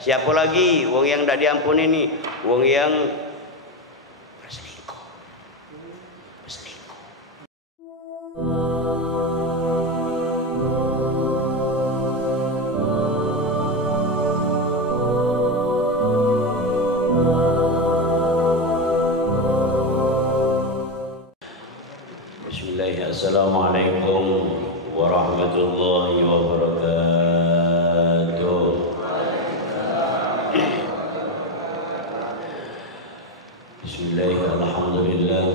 Siapa lagi wong yang tidak diampuni ini? Wong yang berselingkuh. Bismillahirrahmanirrahim. Assalamualaikum warahmatullahi wabarakatuh. Bismillahirrahmanirrahim. Alhamdulillah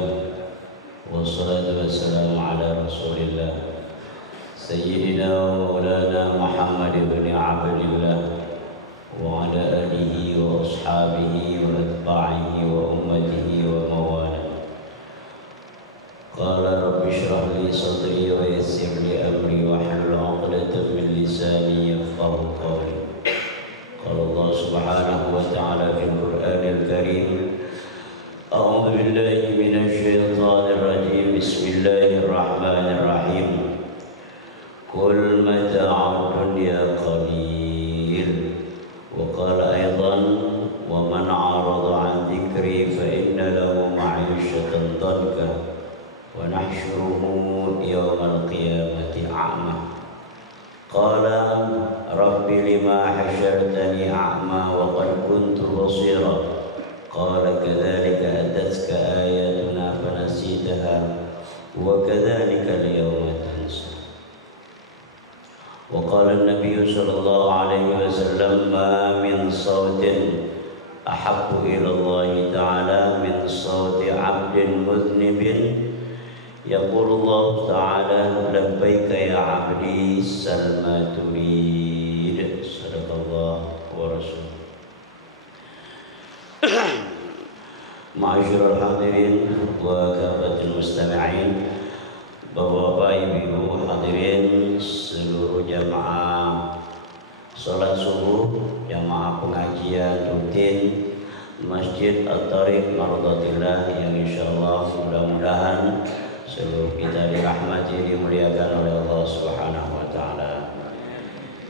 wassalatu wassalamu ala Rasulillah Sayyidina wa maulana Muhammad ibn Abdillah wa ala alihi wa ashabihi wa atba'ihi wa ummatihi wa mawala. Qala rabbi shrah li sadri wa yassir li amri wa hlul 'uqdatam min lisani yafqahu qawli. Qala Allah subhanahu wa ta'ala fil Qur'anil Karim, a'udzu billahi minasyaitonir rajim. Bismillahirrahmanirrahim. Qul mata'ud dunya qalil. Wa qala aidan wa man 'arada 'an dzikri fa inna lahu ma'isyatan dhanka wa nahsyuruhu yawmal qiyamati a'ma. Qala rabbi lima hasyartani a'ma wa qad kuntu basira. Qala kadzalika atatka ayatuna fanasitaha wa kadzalika al-yawma tansa. Wa qala an-nabiy sallallahu alaihi wasallam ma min sawtin ahabbu ila Allah ta'ala min sawti 'abdin mudhnibin yaqulu Allah ta'ala labbaika ya 'abdi salma turid. Sadaqallahu wa rasuluh. Ma'asyiral hadirin wa kafatul mustami'in, Bapak-bapak, Ibu-ibu hadirin seluruh jamaah salat subuh, jamaah pengajian rutin Masjid At-Thariq Mardatillah yang insyaallah mudah-mudahan seluruh kita dirahmati, dimuliakan oleh Allah Subhanahu wa taala.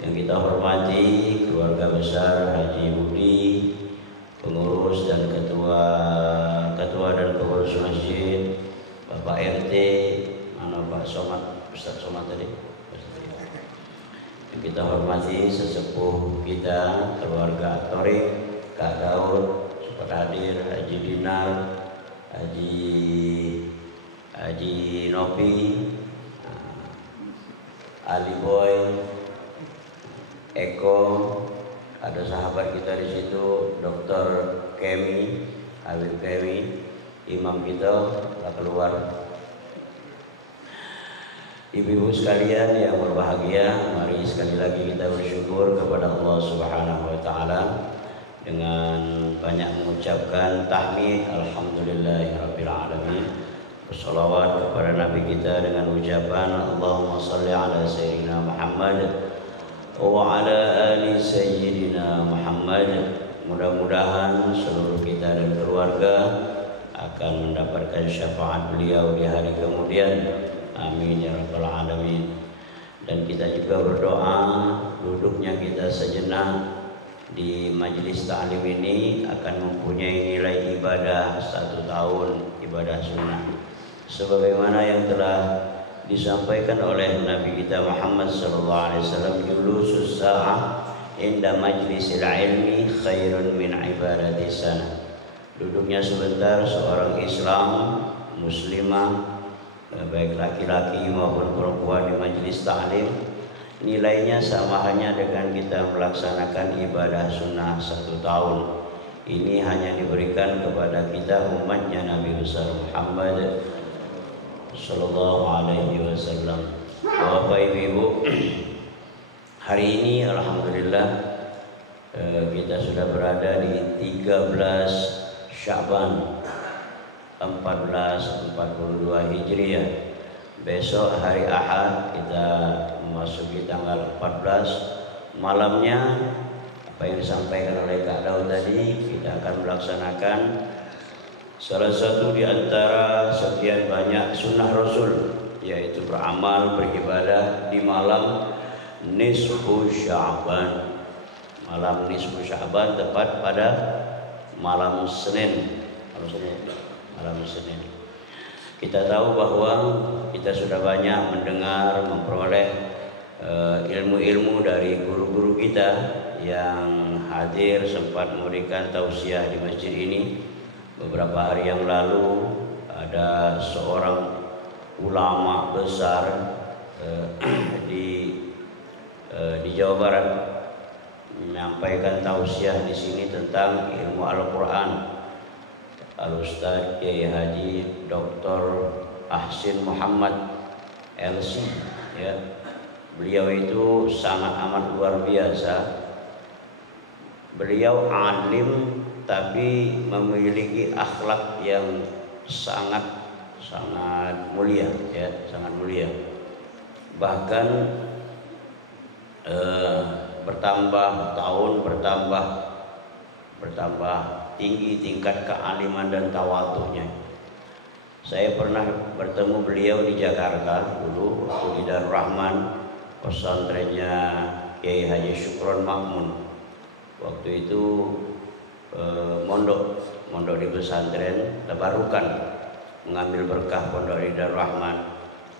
Yang kita hormati keluarga besar Haji Budi, pengurus dan ketua dan pengurus masjid, Bapak RT, mana Pak Somad, Ustaz Somad tadi. Yang kita hormati sesepuh kita, keluarga Thariq, Kak Daud, sempat hadir, Haji Dinar, Haji Nopi, Ali Boy, Eko. Ada sahabat kita di situ, Dr. Kemi, Habib Kemi, imam kita telah keluar. Ibu-ibu sekalian yang berbahagia, mari sekali lagi kita bersyukur kepada Allah Subhanahu wa taala dengan banyak mengucapkan tahmid alhamdulillahirabbil alamin. Bersolawat kepada Nabi kita dengan ucapan Allahumma shalli ala sayyidina Muhammad wa ala ali sayyidina Muhammad. Mudah-mudahan seluruh kita dan keluarga akan mendapatkan syafaat beliau di hari kemudian. Amin ya rabbal alamin. Dan kita juga berdoa duduknya kita sejenak di majelis ta'lim ini akan mempunyai nilai ibadah 1 tahun, ibadah sunnah, sebagaimana yang telah disampaikan oleh Nabi kita Muhammad sallallahu alaihi wasallam, julusus sa'ah inda majlisil ilmi khairun min ibadati sana. Duduknya sebentar seorang Islam muslimah, baik laki-laki maupun perempuan, di majelis ta'lim, nilainya sama hanya dengan kita melaksanakan ibadah sunnah 1 tahun. Ini hanya diberikan kepada kita umatnya Nabi besar Muhammad sallallahu alaihi wasallam. Bapak Ibu, hari ini alhamdulillah kita sudah berada di 13 Sya'ban 1442 Hijriah. Besok hari Ahad kita memasuki tanggal 14. Malamnya apa yang disampaikan oleh Kak Daud tadi, kita akan melaksanakan salah satu di antara sekian banyak sunnah Rasul, yaitu beramal, beribadah di malam nisfu Sya'ban. Malam nisfu Sya'ban tepat pada malam Senin. Malam Senin. Kita tahu bahwa kita sudah banyak mendengar, memperoleh ilmu-ilmu dari guru-guru kita yang hadir sempat memberikan tausiah di masjid ini. Beberapa hari yang lalu ada seorang ulama besar di Jawa Barat menyampaikan tausiah di sini tentang ilmu Al-Quran. Al-Ustaz Kiai Haji Dr. Ahsin Muhammad LC, ya. Beliau itu sangat amat luar biasa. Beliau alim tapi memiliki akhlak yang sangat mulia, ya, sangat mulia. Bahkan bertambah tinggi tingkat kealiman dan tawadhunya. Saya pernah bertemu beliau di Jakarta dulu waktu di Darul Rahman, pesantrennya Kiai Haji Syukron Makmun. Waktu itu mondok di pesantren Tabarukan, mengambil berkah pondok di Darul Rahman.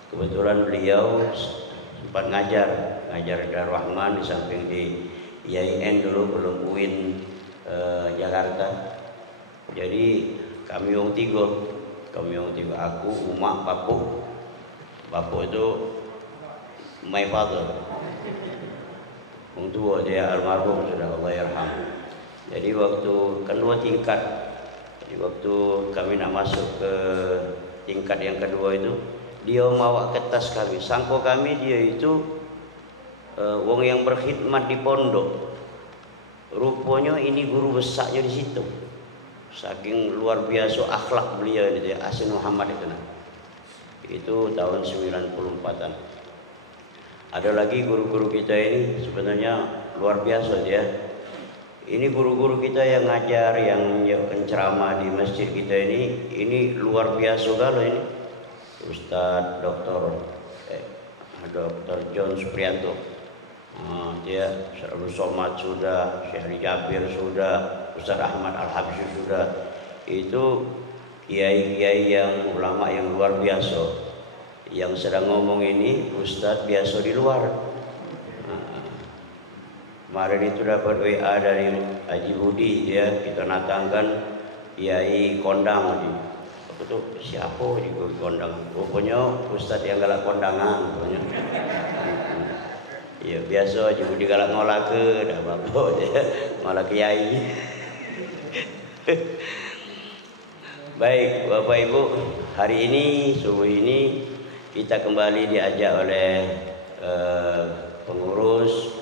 Kebetulan beliau sempat ngajar di Darul Rahman di samping di IAIN dulu, belum UIN Jakarta. Jadi kami wong tiga, aku, Umak, Papu itu my father, wong tua dia almarhum sudah, Allah yarham. Jadi waktu kedua tingkat, waktu kami nak masuk ke tingkat yang kedua itu, dia bawa kertas kami, sangko kami dia itu wong yang berkhidmat di pondok. Rupanya ini guru besarnya di situ. Saking luar biasa akhlak beliau itu, Ahsin Muhammad itu. Itu tahun 94-an. Ada lagi guru-guru kita ini sebenarnya luar biasa dia. Ini guru-guru kita yang ngajar, yang ceramah di masjid kita ini luar biasa kalau ini. Ustadz Dr. John Supriyanto. Dia Syarul Somad sudah, Syekh Jabir sudah, Ustaz Ahmad Al-Habsyi sudah. Itu kiai-kiai yang ulama yang luar biasa. Yang sedang ngomong ini Ustaz biasa di luar. Kemarin itu dapat WA dari Haji Budi, dia kita natangkan Kiai Kondang tadi. Aku tuh siapa di Kondang? Pokoknya Ustaz yang galak kondangan pokoknya. Ya biasa aja Budi galak ngolah ke dah bapak dia ngolah kiai. Baik Bapak Ibu, hari ini subuh ini kita kembali diajak oleh pengurus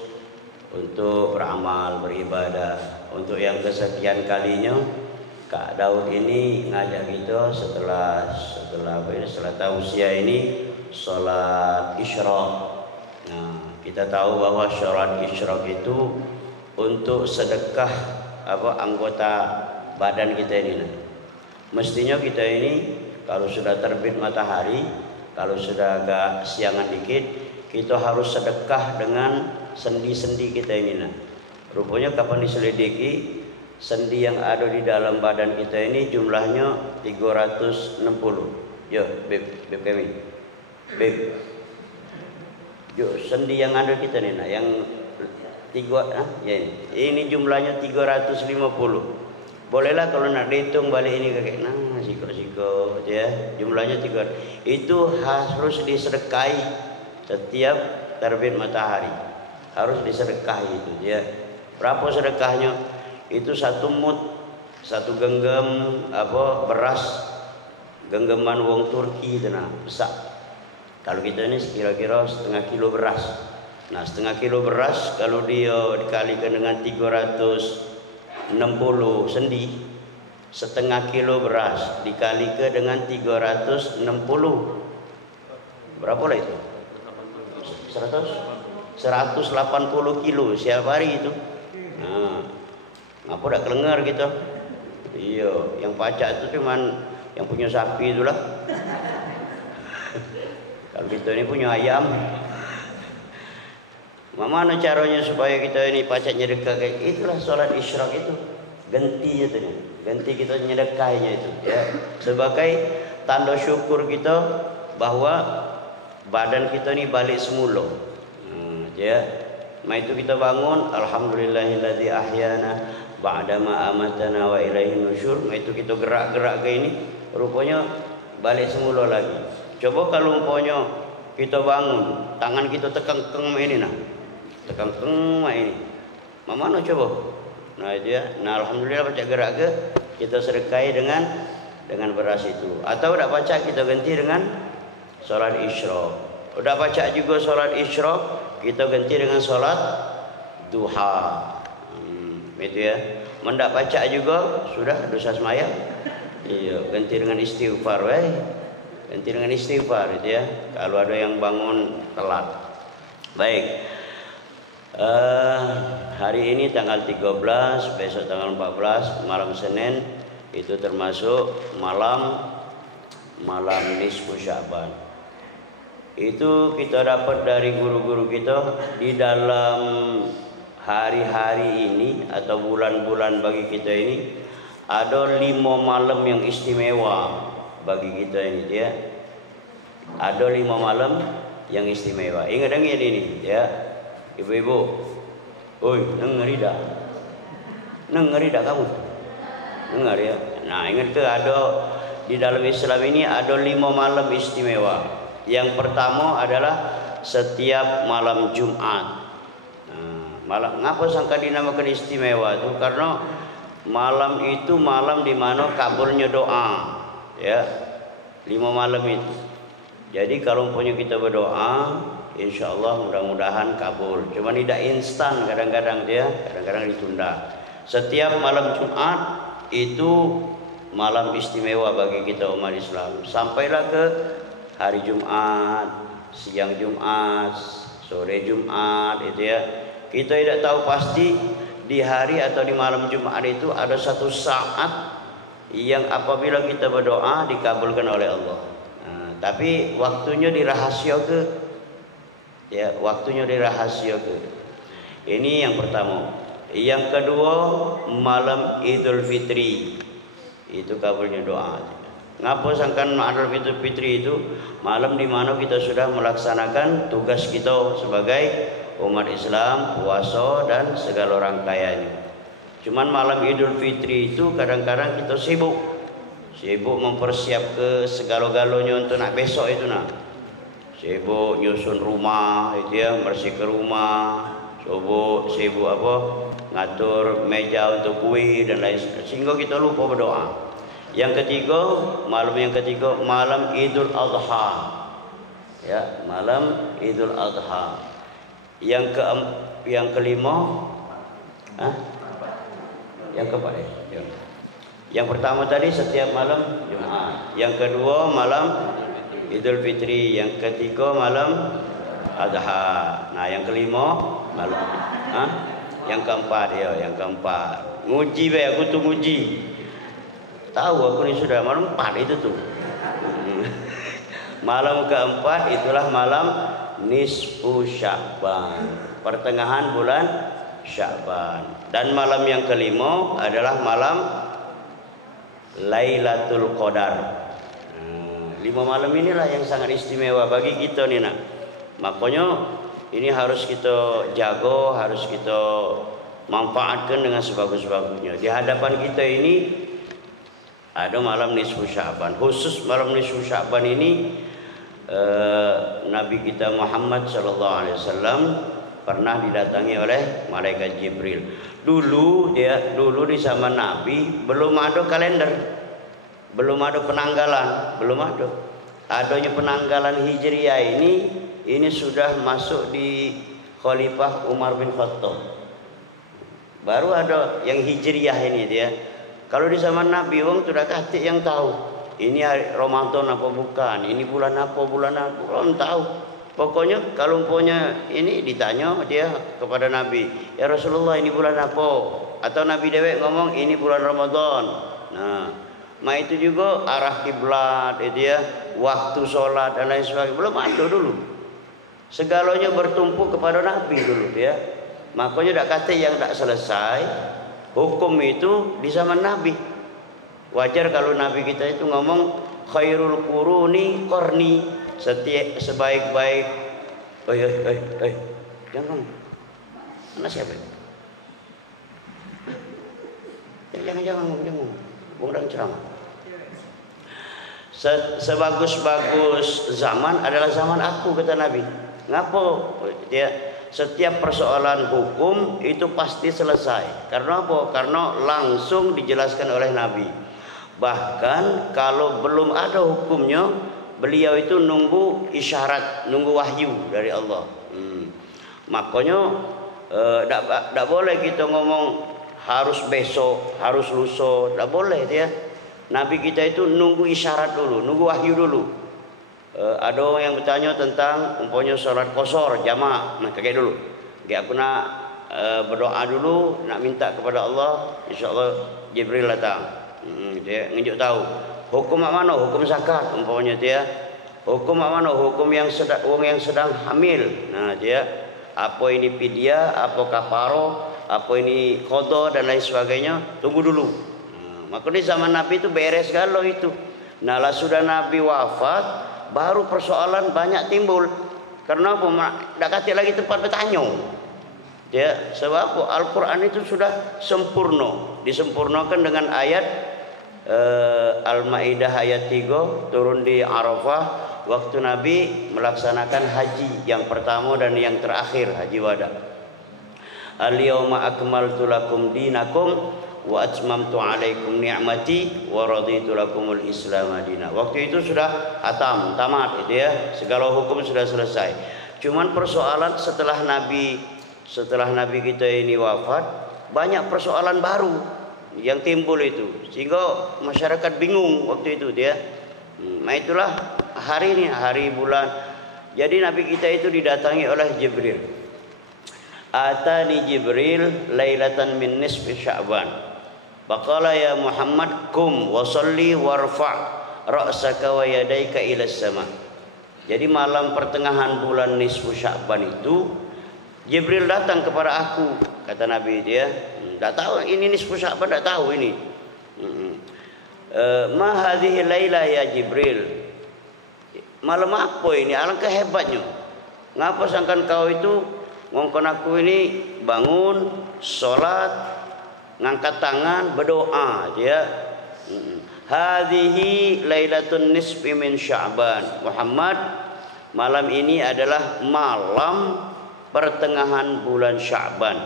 untuk beramal, beribadah. Untuk yang kesekian kalinya Kak Daud ini ngajak kita setelah tausiah ini sholat isyraq. Nah, kita tahu bahwa sholat isyraq itu untuk sedekah anggota badan kita ini. Mestinya kita ini kalau sudah terbit matahari, kalau sudah agak siangan dikit, kita harus sedekah dengan sendi-sendi kita ini. Rupanya kapan diselidiki, sendi yang ada di dalam badan kita ini jumlahnya 360. Yo, Beb kami. Beb. Yo, sendi yang ada kita nih, yang ya ini jumlahnya 350. Bolehlah kalau nak dihitung balik ini kakek, siko ya, jumlahnya 3. Itu harus disedekahi setiap terbit matahari. Harus disedekahi itu ya. Berapa sedekahnya? Itu 1 mut, 1 genggam beras, genggaman wong Turki itu besar. Kalau kita ini kira-kira setengah kilo beras. Nah, setengah kilo beras kalau dia dikalikan dengan 360 sendi, setengah kilo beras dikalikan dengan 360, berapa lah itu? 180 kilo setiap hari itu. Nah, ngapa dak kelengar gitu? Iya, yang pajak itu cuman yang punya sapi itulah. Kalau kita ini punya ayam. Mana caranya supaya kita ini pacak nyedekah kayak itulah sholat isyraq itu. Ganti itu nih. Ganti kita nyedekahnya itu ya. Sebagai tanda syukur kita bahwa badan kita ini balik semula. Ya. Itu kita bangun, alhamdulillahilladzi ahyana ba'dama amatana wa ilaihin nusyur. Itu kita gerak-gerak ke ini, rupanya balik semula lagi. Coba kalau umpamanya kita bangun, tangan kita tekan ini nah. Tekan ini. Mana coba? Nah dia, nah alhamdulillah baca gerak ke, kita sedekahi dengan beras itu. Atau udah baca kita ganti dengan sholat isyraq. Udah baca juga sholat isyraq, kita ganti dengan sholat duha. Itu ya. Mendak baca juga sudah dosa semaya. Iya, ganti dengan istighfar, ganti dengan istighfar itu ya. Kalau ada yang bangun telat. Baik. Hari ini tanggal 13, besok tanggal 14, malam Senin itu termasuk malam nisfu Sya'ban. Itu kita dapat dari guru-guru kita di dalam hari-hari ini atau bulan-bulan bagi kita ini ada 5 malam yang istimewa bagi kita ini ya. Ada 5 malam yang istimewa. Ingat ini ya. Ibu-ibu, oi, dengar dah kamu? Dengar ya. Nah, ingat ke ada di dalam Islam ini ada 5 malam istimewa. Yang pertama adalah setiap malam Jumat. Malam, ngapa sangka dinamakan istimewa itu? Karena malam itu malam di mana kabulnya doa, ya. 5 malam itu. Jadi kalau punya kita berdoa, insya Allah mudah-mudahan kabul. Cuma tidak instan, kadang-kadang dia, kadang-kadang ditunda. Setiap malam Jumat itu malam istimewa bagi kita umat Islam. Sampailah ke hari Jumat, siang Jumat, sore Jumat, itu ya. Kita tidak tahu pasti di hari atau di malam Jumat itu ada satu saat yang apabila kita berdoa dikabulkan oleh Allah. Tapi waktunya dirahasiakan. Ya, waktunya dirahasiakan. Ini yang pertama. Yang kedua, malam Idul Fitri. Itu kabulnya doa. Ngapa sangkan Idul Fitri itu malam di mana kita sudah melaksanakan tugas kita sebagai umat Islam, puasa dan segala rangkaiannya. Cuman malam Idul Fitri itu kadang-kadang kita sibuk mempersiap ke segala-galanya untuk nak besok itu nak. Sibuk nyusun rumah itu ya, bersihkan rumah, sibuk apa ngatur meja untuk kuih dan lain sebagainya, sehingga kita lupa berdoa. Yang ketiga, malam Idul Adha. Ya, malam Idul Adha. Yang kelima, yang keempat ya. Yang pertama tadi setiap malam Jumat. Yang kedua malam Idul Fitri, yang ketiga malam Adha. Nah, yang kelima malam yang keempat ya, yang keempat. Nguji aku tuh nguji. Tahu aku ini sudah malam 4 itu tuh. Malam keempat itulah malam nisfu Sya'ban, pertengahan bulan Sya'ban. Dan malam yang kelima adalah malam Lailatul Qadar. 5 malam inilah yang sangat istimewa bagi kita nih nak. Makanya ini harus kita jaga, harus kita manfaatkan dengan sebagus-bagusnya. Di hadapan kita ini ada malam nisfu Sya'ban. Khusus malam nisfu Sya'ban ini Nabi kita Muhammad SAW pernah didatangi oleh malaikat Jibril. Dulu di zaman Nabi belum ada kalender, belum ada penanggalan, belum ada. Adanya penanggalan Hijriah ini sudah masuk di Khalifah Umar bin Khattab. Baru ada yang Hijriah ini dia. Kalau di zaman Nabi wong sudah katik yang tahu. Ini hari Ramadan apa bukan? Ini bulan apa? Belum tahu. Pokoknya kalau punya ini ditanya dia kepada Nabi, ya Rasulullah ini bulan apa? Atau Nabi dewek ngomong ini bulan Ramadan. Nah itu juga arah kiblat itu ya, waktu sholat dan lain sebagainya belum ada dulu. Segalanya bertumpu kepada Nabi dulu ya. Makanya tak kata yang tak selesai hukum itu di zaman Nabi. Wajar kalau Nabi kita itu ngomong khairul quruni qarni, setiap sebaik-baik. Jangan. Mana siapa? Jangan. Bongdang ceramah. Sebagus-bagus zaman adalah zaman aku, kata Nabi. Ngapa? Dia setiap persoalan hukum itu pasti selesai. Karena apa? Karena langsung dijelaskan oleh Nabi. Bahkan kalau belum ada hukumnya, beliau itu nunggu isyarat, nunggu wahyu dari Allah. Makanya tak boleh kita ngomong harus besok, harus lusa, tak boleh dia. Nabi kita itu nunggu isyarat dulu, nunggu wahyu dulu. Ada orang yang bertanya tentang umpamanya sholat qasar jamaah, nah kayak dulu. Kayak aku nak berdoa dulu, nak minta kepada Allah, insyaallah Jibril datang. Dia nunjuk tahu hukum mana, hukum zakat umpamanya dia. Hukum mana, hukum yang sedang hamil. Nah dia apa ini fidyah, apa kafaro, apa ini qada dan lain sebagainya, tunggu dulu. Maka di zaman Nabi itu beres kalau itu. Nah lah sudah Nabi wafat, baru persoalan banyak timbul. Karena apa? Tak kata lagi tempat bertanya. Ya, sebab Al-Quran itu sudah sempurna. Disempurnakan dengan ayat Al-Maidah ayat 3 turun di Arafah waktu Nabi melaksanakan haji yang pertama dan yang terakhir, haji wada. Al-yawma akmaltu lakum dinakum wa atmamtu alaikum ni'mati wa raditu lakumul Islam madina. Waktu itu sudah tamat itu ya, segala hukum sudah selesai. Cuman persoalan setelah Nabi kita ini wafat, banyak persoalan baru yang timbul itu, sehingga masyarakat bingung waktu itu dia. Nah itulah hari ini, hari bulan. Jadi Nabi kita itu didatangi oleh Jibril. Atani Jibril lailatan min nisfi Sya'ban. Faqala ya Muhammad kum wa sholli warfa' ra'saka wa yadayka ila sama. Jadi malam pertengahan bulan nisfu Sya'ban itu Jibril datang kepada aku, kata Nabi dia. Tak tahu ini nisfu Sya'ban, tak tahu ini. Ma hadhihi lailah ya Jibril. Malam apa ini? Alangkah hebatnya. Ngapa sangkan kau itu ngongkon aku ini bangun, sholat, ngangkat tangan, berdoa dia. Hadhihi lailatun nisfi min Sya'ban. Muhammad, malam ini adalah malam pertengahan bulan Sya'ban,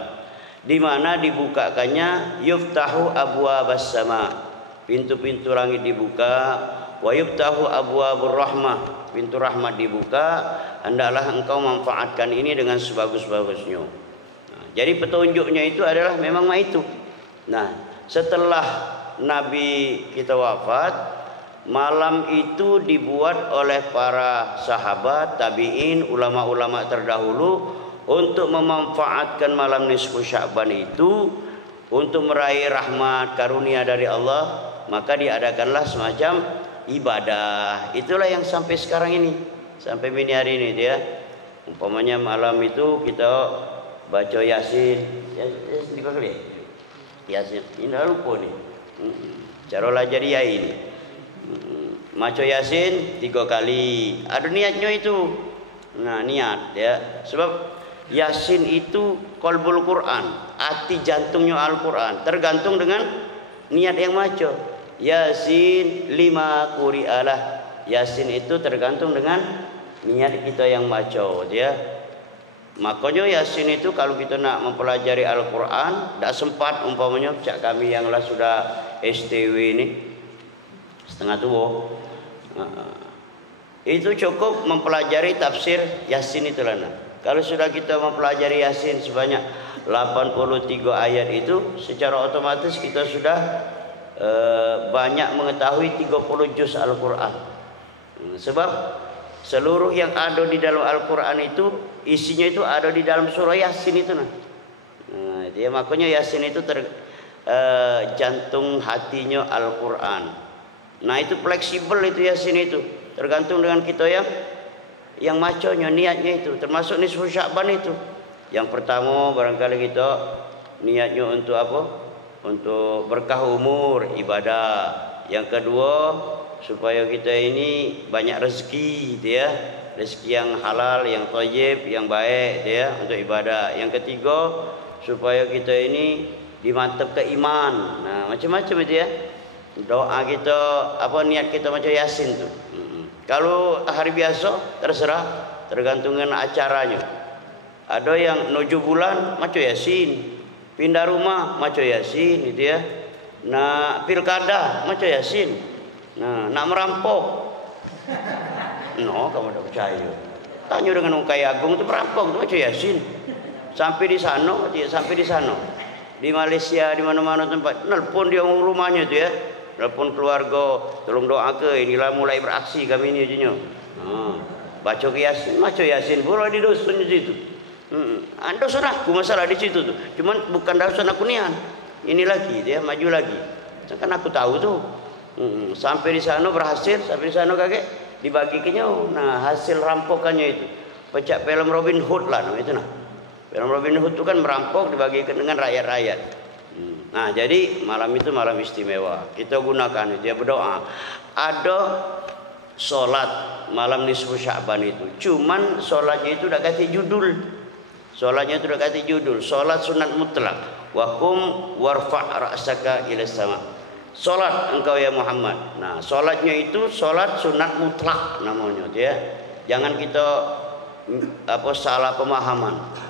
di mana dibukakannya yuftahu abwabas sama, pintu-pintu langit dibuka, wa yuftahu abwabur rahmah, pintu rahmat dibuka. Hendaklah engkau manfaatkan ini dengan sebagus-bagusnya. Nah, jadi petunjuknya itu adalah memang itu. Nah, setelah Nabi kita wafat, malam itu dibuat oleh para sahabat, tabi'in, ulama-ulama terdahulu untuk memanfaatkan malam nisfu Sya'ban itu untuk meraih rahmat karunia dari Allah. Maka diadakanlah semacam ibadah. Itulah yang sampai sekarang ini, sampai mini hari ini dia. Umpamanya malam itu kita baca Yasin. Yasin 3 kali. Yasin. Ini dah lupa nih. Cara belajar ya ini. Baca Yasin 3 kali. Ada niatnya itu. Nah, niat ya. Sebab Yasin itu qalbul Quran, hati jantungnya Al-Quran. Tergantung dengan niat yang baca. Yasin 5 quri'alah. Yasin itu tergantung dengan niat kita yang baca dia. Makanya Yasin itu kalau kita nak mempelajari Al-Quran, tak sempat umpamanya cak kami yang lah sudah STW ini setengah tua. Itu cukup mempelajari tafsir Yasin itu lah. Kalau sudah kita mempelajari Yasin sebanyak 83 ayat itu, secara otomatis kita sudah banyak mengetahui 30 juz Al-Quran. Sebab seluruh yang ada di dalam Al-Quran itu isinya itu ada di dalam surah Yasin itu. Nah, dia makanya Yasin itu jantung hatinya Al-Quran. Nah itu fleksibel itu Yasin itu, tergantung dengan kita yang Yang maconya niatnya itu termasuk nisfu Sya'ban itu. Yang pertama barangkali kita niatnya untuk apa? Untuk berkah umur, ibadah. Yang kedua supaya kita ini banyak rezeki gitu ya. Rezeki yang halal, yang thayyib, yang baik gitu ya untuk ibadah. Yang ketiga supaya kita ini dimantap ke iman. Nah, macam-macam itu ya. Doa kita apa niat kita macam Yasin tuh. Kalau hari biasa terserah tergantung dengan acaranya. Ada yang nuju bulan macam Yasin, pindah rumah macam Yasin gitu ya. Nah, pilkada macam Yasin. Nah, nak merampok. No, kamu tak percaya. Tanya dengan orang kaya agung itu merampok itu macam Yasin. Sampai di sana, dia sampai di sana. Di Malaysia, di mana-mana tempat, nelpon dia rumahnya tu ya. Nelpon keluarga, tolong doa ke, inilah mulai beraksi kami ni aja. Baca ke Yasin, macam Yasin pula di dusun di situ. Dosun aku masalah di situ tu. Cuman bukan dosun aku nian. Ini lagi dia maju lagi. Kan aku tahu tu. Sampai di sana berhasil, sampai di sana kakek dibagi ke nyawa. Nah, hasil rampokannya itu. Pecah film Robin Hood lah nama itu nah. Film Robin Hood itu kan merampok dibagikan dengan rakyat-rakyat. Nah, jadi malam itu malam istimewa. Kita gunakan dia berdoa. Ada solat malam nisfu Sya'ban itu. Cuman solatnya itu udah kasih judul. Solatnya itu udah kasih judul. Solat sunat mutlak. Wa qum warfa' ra'saka ila sama. Solat engkau ya Muhammad. Nah, solatnya itu solat sunat mutlak namanya ya. Jangan kita salah pemahaman.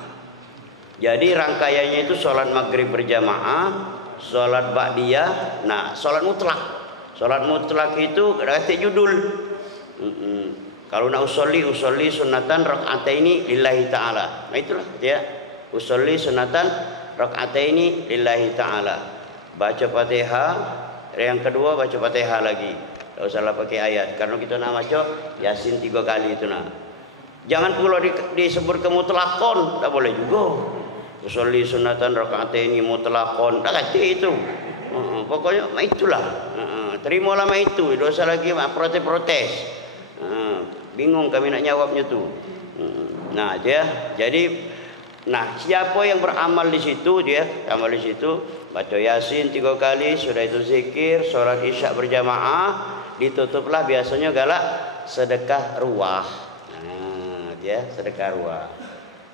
Jadi rangkaiannya itu sholat maghrib berjamaah, sholat ba'diyah, nah sholat mutlak. Sholat mutlak itu kasih judul. Kalau nak usolli sunatan raka'ataini lillahi ta'ala. Nah itulah ya. Usolli sunatan raka'ataini lillahi ta'ala. Baca Fatihah, yang kedua baca Fatihah lagi. Tak usahlah pakai ayat. Karena kita nak baca Yasin 3 kali itu nah. Jangan pula disebut kemutlakon, tak boleh juga. Usolli sunatan raka'ataini mutlaqon. Tak kata itu. Pokoknya itulah. Terimalah itu. Dosa lagi protes-protes. Bingung kami nak jawabnya tu. Nah, dia. Jadi siapa yang beramal di situ dia, amal di situ baca Yasin 3 kali, sudah itu zikir, salat Isya berjamaah, ditutuplah biasanya galak sedekah ruah. Nah, dia sedekah ruah.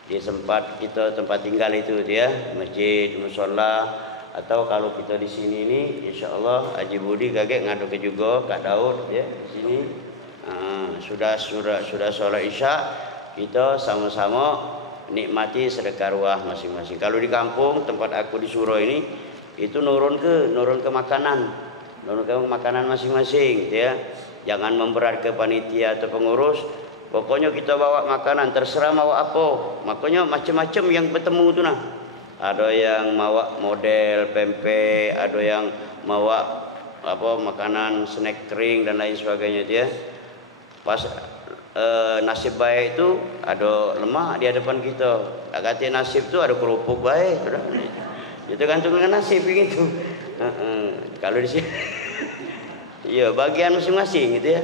Di tempat tinggal itu dia masjid, mushola, atau kalau kita di sini ini insyaallah Haji Budi kakek ngadu ke juga Kak Daud ya di sini. Sudah sholat Isya kita sama-sama nikmati sedekah ruah masing-masing. Kalau di kampung tempat aku di Suro ini itu nurun ke makanan masing-masing ya. Jangan memberat ke panitia atau pengurus. Pokoknya kita bawa makanan, terserah mau apa. Makanya macam-macam yang bertemu tu nah. Ada yang bawa model pempek, ada yang bawa makanan snack kering dan lain sebagainya dia. Pas nasib baik itu ada lemak di hadapan kita. Tak kata nasib tu ada kerupuk baik. Itu gantung dengan nasib begitu. Kalau di sini ya bagian masing-masing gitu ya.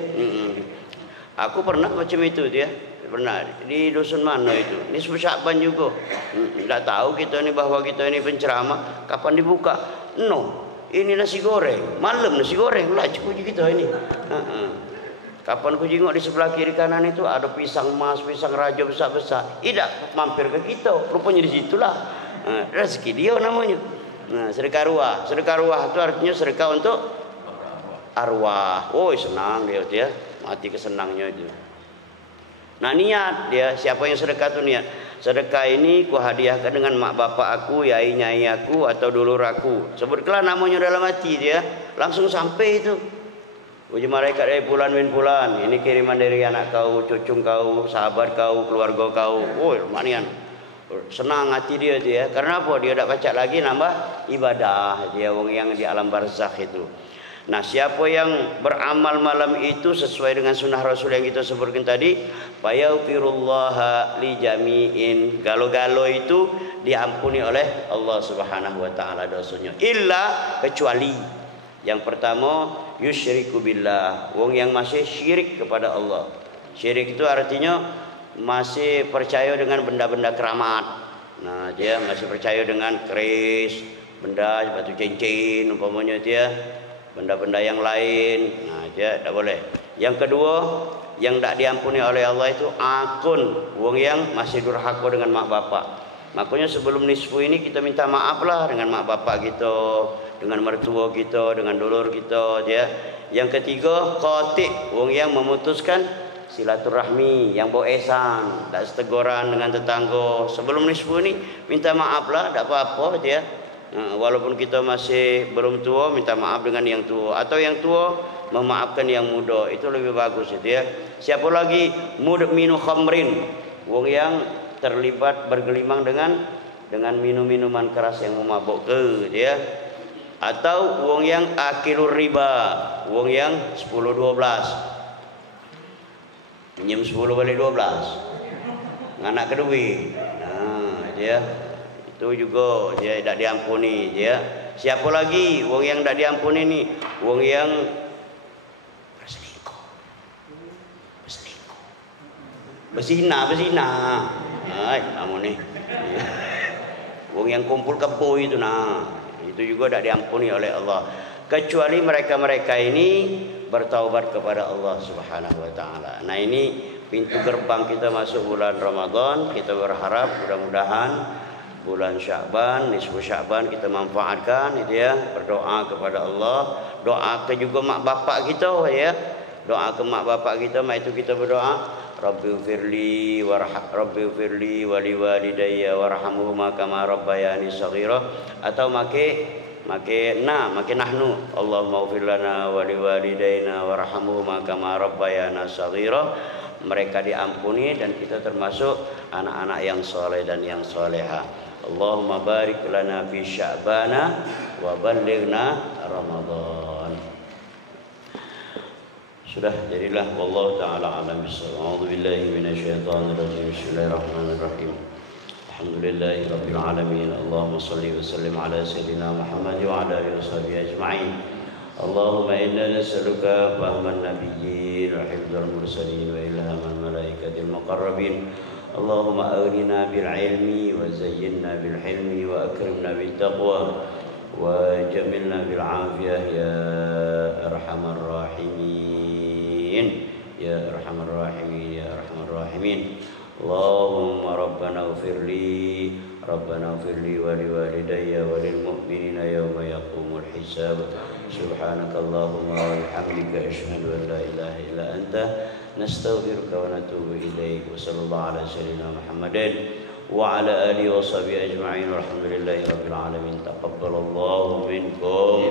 Aku pernah macam itu dia. Pernah di dusun mana itu. Ini Sya'ban juga. Tak tahu kita ni bahwa kita ini penceramah. Kapan dibuka? No. Ini nasi goreng. Malam nasi goreng. Lah cukup kita ini. Kapan ku jengok di sebelah kiri kanan itu ada pisang emas, pisang raja besar-besar. Tidak mampir ke kita. Rupanya di situlah. Rezeki dia namanya. Nah, sedekah ruah. Sedekah ruah itu artinya sedekah untuk arwah. Oh, senang dia. Mati kesenangnya itu. Nah, niat dia, siapa yang sedekah tu niat. Sedekah ini ku hadiahkan dengan mak bapak aku, yai nyai aku atau dulur aku. Sebutlah namanya dalam hati dia, langsung sampai itu. Uji malaikat dari bulan bin bulan, ini kiriman dari anak kau, cucung kau, sahabat kau, keluarga kau. Oh, manian. Senang hati dia. Karena apa? Dia tak baca lagi nambah ibadah dia wong yang di alam barzakh itu. Nah, siapa yang beramal malam itu sesuai dengan sunnah Rasul yang kita sebutkan tadi, fayaghfirullaha li jami'in. Galo-galo itu diampuni oleh Allah Subhanahu wa taala dosanya. Illa kecuali yang pertama yusyriku billah, wong yang masih syirik kepada Allah. Syirik itu artinya masih percaya dengan benda-benda keramat. Nah, dia masih percaya dengan keris, benda batu cincin umpamanya dia, benda-benda yang lain. Nah, dia tak boleh. Yang kedua, yang tak diampuni oleh Allah itu akun, wong yang masih durhaka dengan mak bapak. Makanya sebelum nisfu ini kita minta maaflah dengan mak bapak kita, dengan mertua kita, dengan dulur kita, ya. Yang ketiga, qati', wong yang memutuskan silaturahmi, yang boesan, tak seteguran dengan tetangga. Sebelum nisfu ini minta maaflah, tak apa-apa, ya. Nah, walaupun kita masih belum tua, minta maaf dengan yang tua, atau yang tua memaafkan yang muda, itu lebih bagus itu ya. Siapa lagi? Mudminu khamrin, wong yang terlibat bergelimang dengan minum-minuman keras yang memabuk ya. Atau wong yang akilur riba, wong yang 10-12 pinjam 10 balik 12 nganak kedui. Nah, dia itu juga dia tidak diampuni dia. Siapa lagi wong yang tidak diampuni nih? Wong yang berzina. Ay, kamu nih. Wong yang kumpul kebo itu, nah, itu juga tidak diampuni oleh Allah. Kecuali mereka-mereka ini bertaubat kepada Allah Subhanahu wa taala. Nah, ini pintu gerbang kita masuk bulan Ramadan. Kita berharap mudah-mudahan bulan Sya'ban, nisfu Sya'ban kita manfaatkan itu ya, berdoa kepada Allah, doa ke juga mak bapak kita ya. Doa ke mak bapak kita, mak itu kita berdoa, Rabbighfirli wa liwalidayya warhamhuma kama rabbayani shaghira, atau make nahnu Allahumma ighfir lana wa liwalidayna warhamhuma kama rabbayana shaghira. Mereka diampuni dan kita termasuk anak-anak yang soleh dan yang soleha. Allahumma barik lana fi sya'bana wa ballighna Ramadan. Sudah jadilah, wallahu taala alam bissawab. A'udzu billahi minasyaitonir rajim. Bismillahirrahmanirrahim. Alhamdulillahi rabbil alamin. Allahumma shalli wa sallim ala sayyidina Muhammad wa ala alihi washabihi ajma'in. Allahumma inna nas'aluka fahman nabiyyin wa hifdzal mursalin wa ilhamal malaikatil muqarrabin. Allahumma aghnina bil ilmi wa zayyinna bil hilmi wa akrimna bit taqwa wa jamilna bil afiyah ya arhamar rahimin. Ya arhamar rahimin, ya arhamar rahimin. Allahumma rabbana ighfirli wa liwalidayya wa lil mu'minina yawma yaqumul hisab. Subhanakallahumma wa bihamdika asyhadu an la ilaha illa anta nastaghfiruka wa natubu ilaik. Wa sallallahu ala sayyidina Muhammadin wa ala alihi wa sahbihi ajma'in. Walhamdulillahi rabbil alamin. Taqabbalallahu minkum.